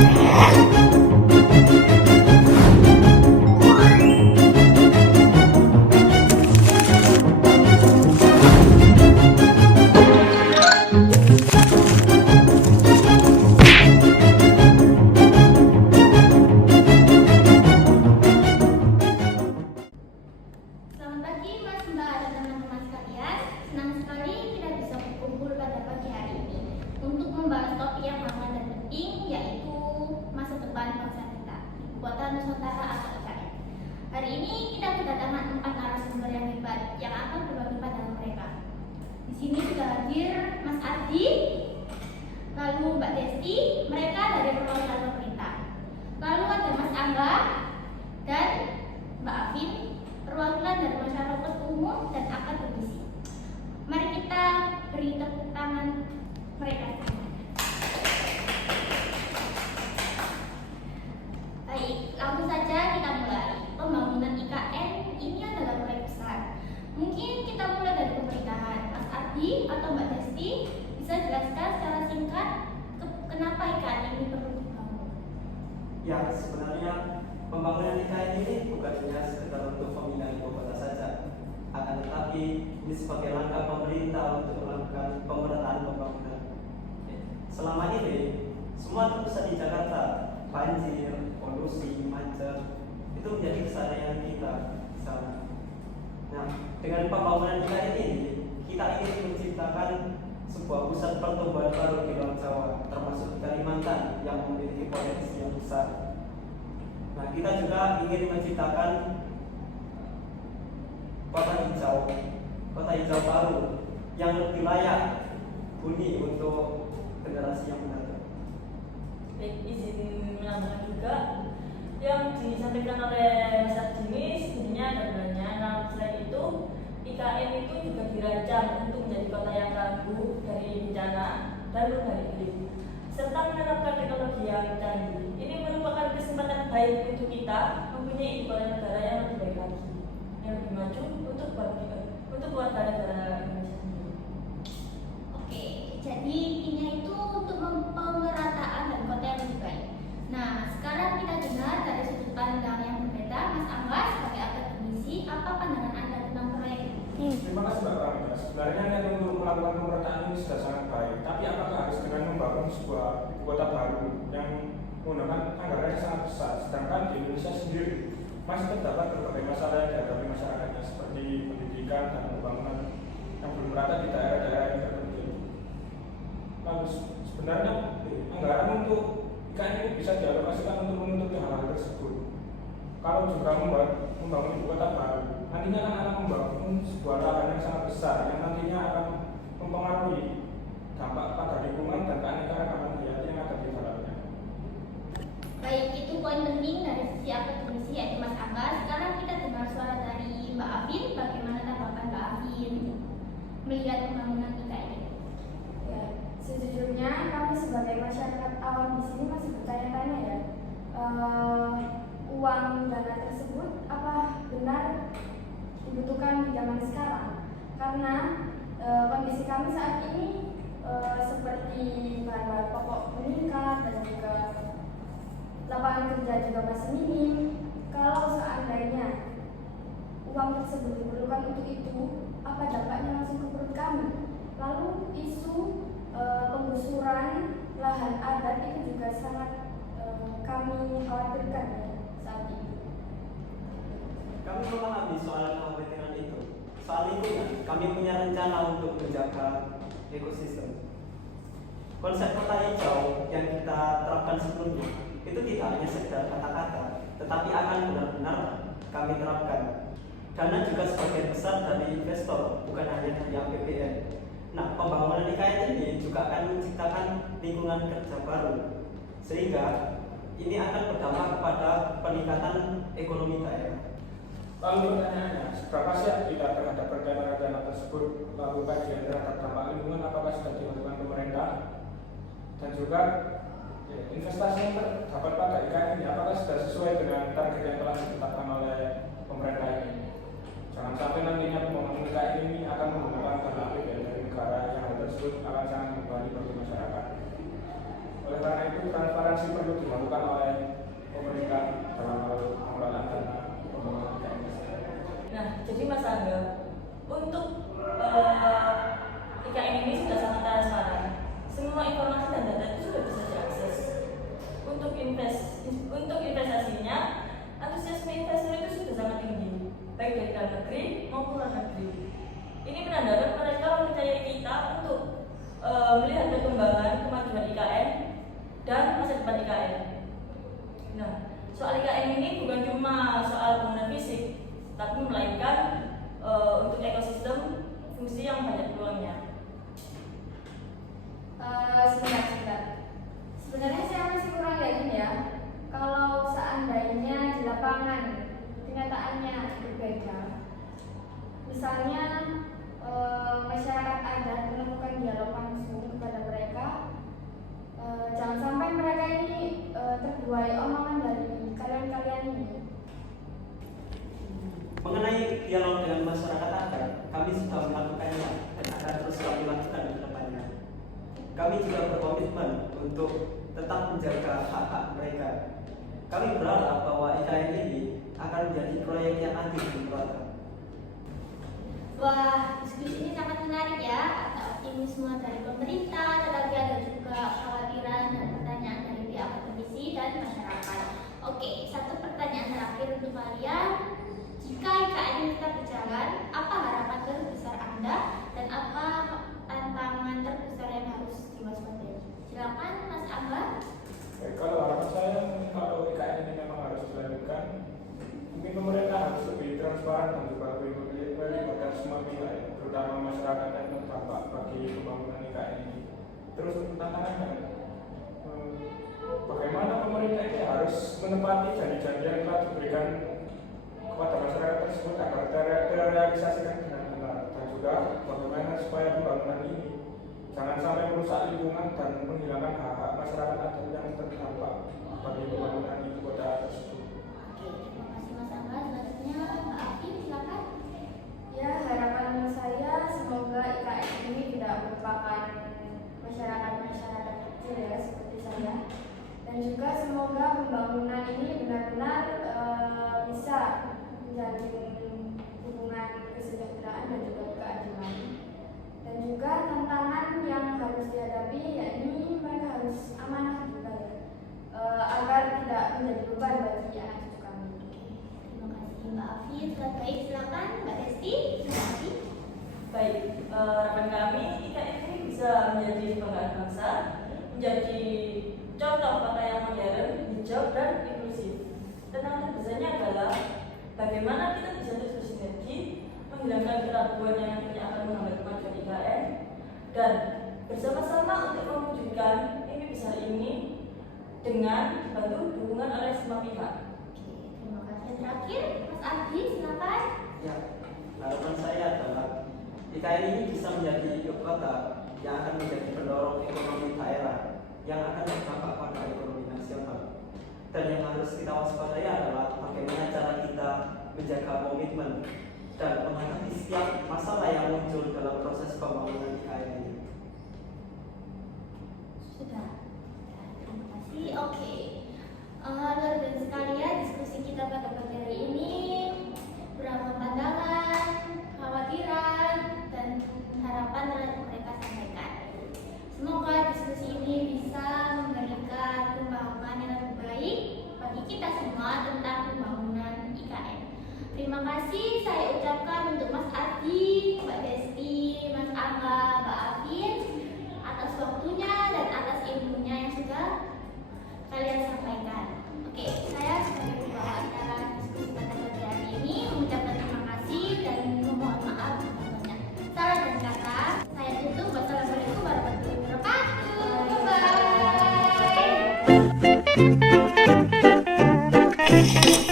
Selamat pagi Mas Mbak dan teman-teman sekalian. Senang sekali kita bisa berkumpul pada pagi hari ini untuk membahas topik yang hangat dan penting, yaitu masa depan bangsa kita, Ibu Kota Nusantara atau IKN. Hari ini kita kedatangan 4 narasumber yang hebat yang akan berbagi pandangan mereka. Di sini sudah hadir Mas Ardi, lalu Mbak Desti, mereka dari perwakilan pemerintah. Lalu ada Mas Angga dan Mbak Afin, perwakilan dari masyarakat umum dan akademisi. Mari kita beri tepuk tangan mereka. Baik, langsung saja kita mulai. Pembangunan IKN ini adalah proyek besar. Mungkin kita mulai dari pemerintahan. Mas Ardi atau Mbak Desti bisa jelaskan secara singkat kenapa IKN ini perlu dibangun? Ya, sebenarnya pembangunan IKN ini bukan hanya sekedar untuk pemindahan ibu kota saja, akan tetapi ini sebagai langkah pemerintah untuk melakukan pemerataan pembangunan. Selama ini semua terpusat di Jakarta, banjir, polusi, macet, itu menjadi kesadaran kita di sana. Nah, dengan pembangunan IKN ini kita ingin menciptakan sebuah pusat pertumbuhan baru di Luar Jawa, termasuk di Kalimantan yang memiliki potensi yang besar. Nah, kita juga ingin menciptakan kota hijau baru yang lebih layak huni untuk generasi yang mendatang. Baik, izin menambahkan juga yang disampaikan oleh Mas Ardi ini sebenarnya ada benarnya. Nah, selain itu IKN itu juga dirancang untuk menjadi kota yang tangguh dari bencana dan perubahan iklim, serta menerapkan teknologi yang canggih. Ini merupakan kesempatan baik untuk kita mempunyai ibu kota negara yang lebih baik lagi, yang lebih maju untuk warga negara Indonesia sendiri. Oke, jadi intinya itu untuk pemerataan dan kota yang lebih baik. Nah, sekarang kita dengar dari sudut pandang yang berbeda. Mas Angga sebagai akademisi, apa pandangan Anda tentang proyek ini? Terima kasih Mbak Pramila. Sebenarnya niat untuk melakukan pemerataan ini sudah sangat baik. Tapi apakah harus dengan membangun sebuah ibu kota baru yang menggunakan anggaran yang sangat besar, sedangkan di Indonesia sendiri masih terdapat berbagai masalah yang dihadapi masyarakatnya seperti pendidikan dan pembangunan yang belum merata di daerah-daerah yang terpencil. Lalu sebenarnya anggaran untuk IKN ini bisa dialokasikan untuk menutupi hal-hal tersebut. Kalau juga membangun ibu kota baru, nantinya akan membangun sebuah lahan yang sangat besar yang nantinya akan mempengaruhi dampak pada lingkungan dan keanekaragaman alam hayati yang ada di dalamnya. Baik, itu poin penting dari sisi akademisi yaitu Mas Angga. Sekarang kita dengar suara dari Mbak Afin. Bagaimana tanggapan Mbak Afin melihat pembangunan IKN ini? Ya, sejujurnya kami sebagai masyarakat awam di sini masih bertanya-tanya ya, uang dana tersebut apa benar dibutuhkan di zaman sekarang? Karena kondisi kami saat ini seperti bahan pokok meningkat dan juga lapangan kerja juga masih minim. Kalau seandainya uang tersebut diperlukan untuk itu, apa dampaknya langsung ke perut kami? Lalu isu penggusuran lahan adat itu juga sangat kami khawatirkan ya, saat ini. Kami memahami soal kekhawatiran itu. Soal lingkungan, kami punya rencana untuk menjaga ekosistem. Konsep kota hijau yang kita terapkan sebelumnya itu tidak hanya sekedar kata-kata, tetapi akan benar-benar kami terapkan. Dana juga sebagian besar dari investor, bukan hanya dari APBN. Nah, pembangunan IKN ini juga akan menciptakan lingkungan kerja baru, sehingga ini akan berdampak kepada peningkatan ekonomi daerah. Lalu pertanyaannya, seberapa siap kita terhadap rencana-rencana tersebut? Lalu kajian terhadap dampak lingkungan apakah sudah dilakukan pemerintah? Dan juga investasi yang terdapat pada IKN ini apakah sudah sesuai dengan target yang telah ditetapkan oleh pemerintah ini? Jangan sampai nantinya pembangunan IKN ini akan menggunakan dana APBN dari negara yang hal tersebut akan sangat membebani bagi masyarakat. Oleh karena itu, transparansi masih perlu dilakukan oleh pemerintah dalam hal pengelolaan dana pembangunan IKN. Nah, jadi Mas Angga, untuk IKN ini sudah sangat transparan. Semua informasi dan data itu sudah bisa diakses. Untuk investasinya, antusiasme investor itu sudah sangat tinggi, baik dari dalam negeri maupun luar negeri. Ini menandakan mereka mempercayai kita untuk melihat perkembangan kemajuan IKN dan masa depan IKN. Nah, soal IKN ini bukan cuma soal bangunan fisik, tapi melainkan untuk ekosistem fungsi yang banyak peluangnya. Sebentar. Sebenarnya saya masih kurang yakin ya. Kalau seandainya di lapangan kenyataannya berbeda, misalnya masyarakat adat menemukan dialog langsung kepada mereka, jangan sampai mereka ini terbuai omongan dari kalian-kalian ini. Mengenai dialog dengan masyarakat adat, kami sudah melakukannya dan akan terus kami lakukan ke depannya. Kami juga berkomitmen untuk tetap menjaga hak-hak mereka. Kami berharap bahwa IKN ini akan menjadi proyek yang adil di kota. Wah, diskusi ini sangat menarik ya. Ada optimisme dari pemerintah, tetapi ada juga kekhawatiran dan pertanyaan dari pihak akademisi dan masyarakat. Oke, satu pertanyaan terakhir untuk kalian. Jika IKN ini tetap berjalan, apa harapan terbesar Anda dan apa tantangan terbesar yang harus diwaspadai? Silakan Mas Angga. Kalau harapan saya, kalau IKN ini memang harus dilanjutkan, mungkin pemerintah harus lebih transparan dan juga lebih melibatkan semua pihak, terutama masyarakat yang terdampak bagi pembangunan IKN ini. Terus untuk tantangannya, bagaimana pemerintah ini harus menepati janji-janji yang telah diberikan kepada masyarakat tersebut agar terrealisasikan dengan benar, dan juga bagaimana supaya pembangunan ini jangan sampai merusak lingkungan dan menghilangkan hak-hak masyarakat adat yang terdampak bagi pembangunan ibu kota tersebut. Oke, terima kasih Mas Angga. Selanjutnya Mbak Afi, silakan. Ya, harapan saya semoga IKN ini tidak merupakan masyarakat kecil ya seperti saya, dan juga semoga pembangunan ini benar-benar bisa menjalin hubungan kesejahteraan dan juga keadilan. Dan juga tantangan yang harus dihadapi yakni mereka harus amanah juga ya, agar tidak menjadi beban bagi anak cucu kami. Terima kasih Mbak Afi. Sudah baik, silakan Mbak Desti. Terima kasih. Baik, harapan kami IKN ini bisa menjadi kebanggaan bangsa, menjadi contoh kota yang modern, hijau, dan inklusif. Tantangan terbesarnya adalah bagaimana kita bisa terus bersinergi, menghilangkan keraguan yang nantinya akan menghambat kemajuan IKN, dan bersama-sama untuk mewujudkan mimpi besar ini dengan dibantu dukungan oleh semua pihak. Oke, terima kasih. Terakhir, Mas Ardi, silakan. Ya, harapan saya adalah IKN ini bisa menjadi ibu kota yang akan menjadi pendorong ekonomi daerah yang akan berdampak pada ekonomi nasional. Dan yang harus kita waspadai adalah bagaimana cara kita menjaga komitmen dan menghadapi setiap masalah yang muncul dalam proses pembangunan IKN ini. Sudah. Terima kasih. Oke. Luar biasa sekali ya diskusi kita pada pagi hari ini. Beberapa pandangan, kekhawatiran, dan harapan yang mereka sampaikan. Semoga diskusi ini bisa memberikan pemahaman yang lebih baik bagi kita semua tentang pembangunan IKN. Terima kasih saya ucapkan untuk Mas Ardi, Mbak Desti, Mas Angga, Mbak Afin atas waktunya dan atas ilmunya yang sudah kalian sampaikan. Oke, saya sebagai pembawa acara diskusi pada pagi hari ini mengucapkan terima kasih dan memohon maaf banyak. Salah dan kata, saya tutup. Wassalamualaikum warahmatullahi wabarakatuh. Bye.